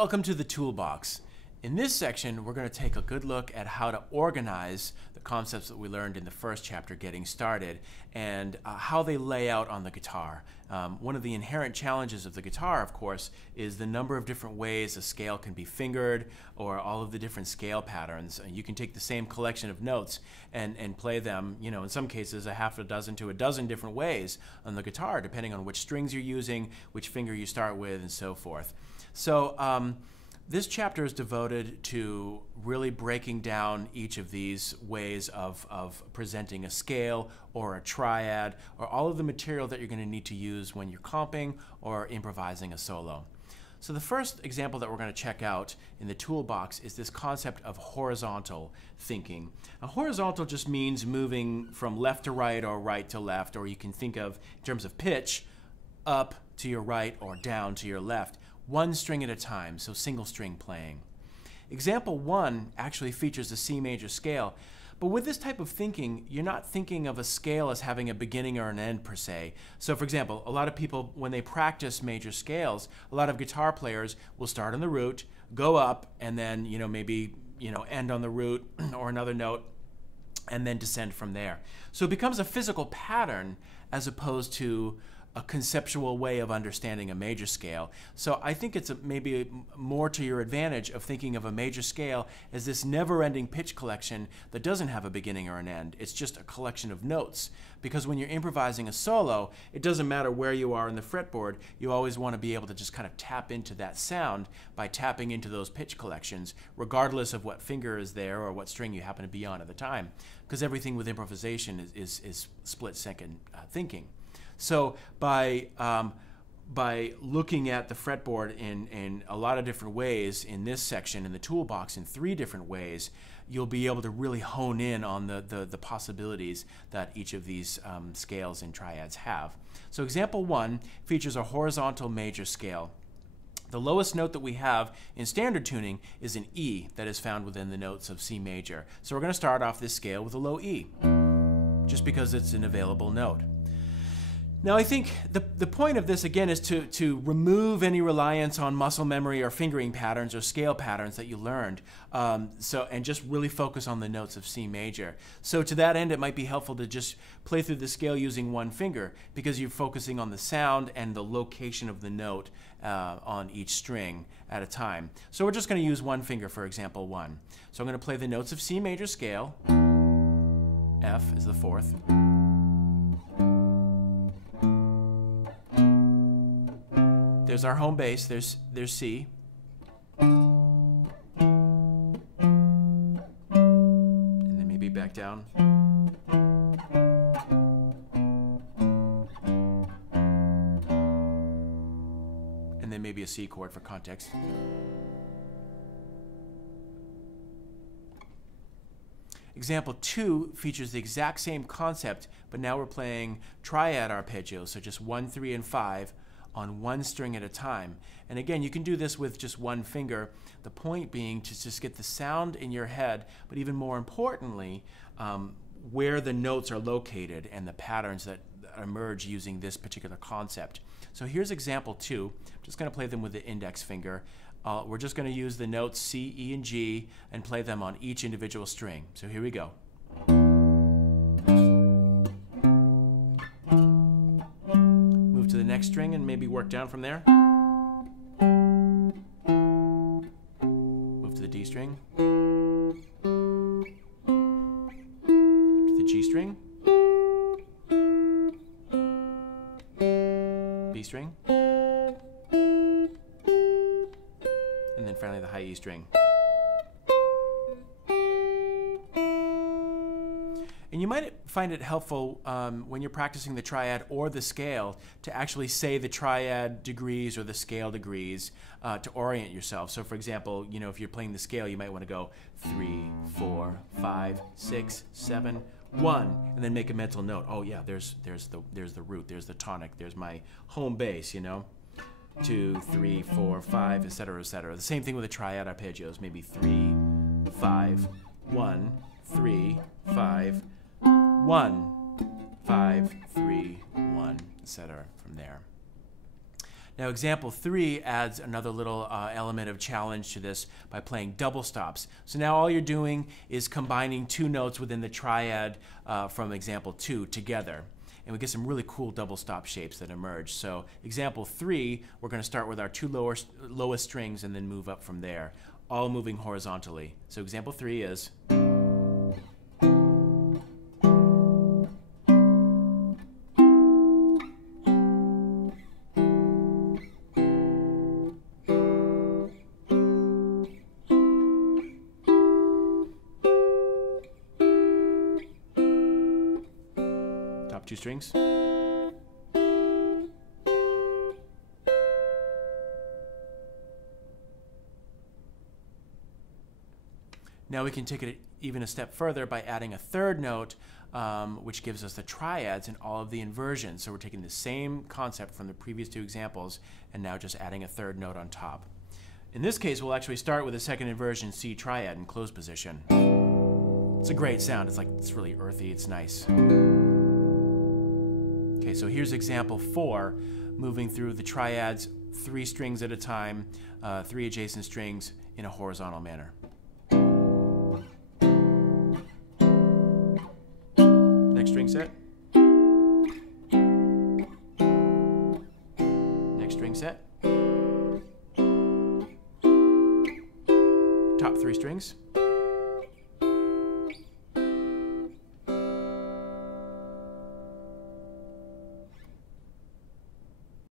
Welcome to the Toolbox. In this section, we're going to take a good look at how to organize the concepts that we learned in the first chapter, Getting Started, and how they lay out on the guitar. One of the inherent challenges of the guitar, of course, is the number of different ways a scale can be fingered, or all of the different scale patterns. You can take the same collection of notes and play them, you know, in some cases a half a dozen to a dozen different ways on the guitar, depending on which strings you're using, which finger you start with, and so forth. So this chapter is devoted to really breaking down each of these ways of presenting a scale or a triad, or all of the material that you're going to need to use when you're comping or improvising a solo. So the first example that we're going to check out in the toolbox is this concept of horizontal thinking. Now, horizontal just means moving from left to right or right to left, or you can think of, in terms of pitch, up to your right or down to your left. One string at a time, so single string playing. Example 1 actually features a C major scale, but with this type of thinking, you're not thinking of a scale as having a beginning or an end per se. So for example, a lot of people, when they practice major scales, a lot of guitar players will start on the root, go up, and then maybe end on the root or another note, and then descend from there. So it becomes a physical pattern as opposed to a conceptual way of understanding a major scale. So I think it's maybe more to your advantage of thinking of a major scale as this never-ending pitch collection that doesn't have a beginning or an end. It's just a collection of notes. Because when you're improvising a solo, it doesn't matter where you are in the fretboard, you always want to be able to just kind of tap into that sound by tapping into those pitch collections, regardless of what finger is there or what string you happen to be on at the time. Because everything with improvisation is split-second thinking. So by looking at the fretboard in a lot of different ways in this section, in the toolbox in 3 different ways, you'll be able to really hone in on the possibilities that each of these scales and triads have. So example 1 features a horizontal major scale. The lowest note that we have in standard tuning is an E that is found within the notes of C major. So we're going to start off this scale with a low E, just because it's an available note. Now I think the point of this again is to remove any reliance on muscle memory or fingering patterns or scale patterns that you learned, and just really focus on the notes of C major. So to that end, it might be helpful to just play through the scale using one finger, because you're focusing on the sound and the location of the note on each string at a time. So we're just going to use one finger for example 1. So I'm going to play the notes of C major scale. F is the 4th. There's our home base, there's C. And then maybe back down. And then maybe a C chord for context. Example 2 features the exact same concept, but now we're playing triad arpeggios, so just 1, 3, and 5 on one string at a time. And again, you can do this with just one finger. The point being to just get the sound in your head, but even more importantly, where the notes are located and the patterns that emerge using this particular concept. So here's example 2. I'm just going to play them with the index finger. We're just going to use the notes C, E, and G and play them on each individual string. So here we go. To the next string and maybe work down from there. Move to the D string. To the G string. B string. And then finally the high E string. And you might find it helpful when you're practicing the triad or the scale to actually say the triad degrees or the scale degrees to orient yourself. So for example, if you're playing the scale, you might want to go 3, 4, 5, 6, 7, 1, and then make a mental note. Oh yeah, there's the root, there's the tonic, there's my home bass, 2, 3, 4, 5, etc., etc. The same thing with the triad arpeggios, maybe 3, 5, 1, 3, 5, 1, 5, 3, 1, etc. from there. Now example 3 adds another little element of challenge to this by playing double stops. So now all you're doing is combining two notes within the triad from example 2 together. And we get some really cool double stop shapes that emerge. So example 3, we're going to start with our two lowest strings and then move up from there, all moving horizontally. So example 3 is... top two strings. Now we can take it even a step further by adding a third note, which gives us the triads and all of the inversions. So we're taking the same concept from the previous two examples and now just adding a third note on top. In this case, we'll actually start with a second inversion C triad in closed position. It's a great sound. It's really earthy. It's nice. Okay, so here's example 4, moving through the triads 3 strings at a time, 3 adjacent strings in a horizontal manner. Next string set. Next string set. Top 3 strings.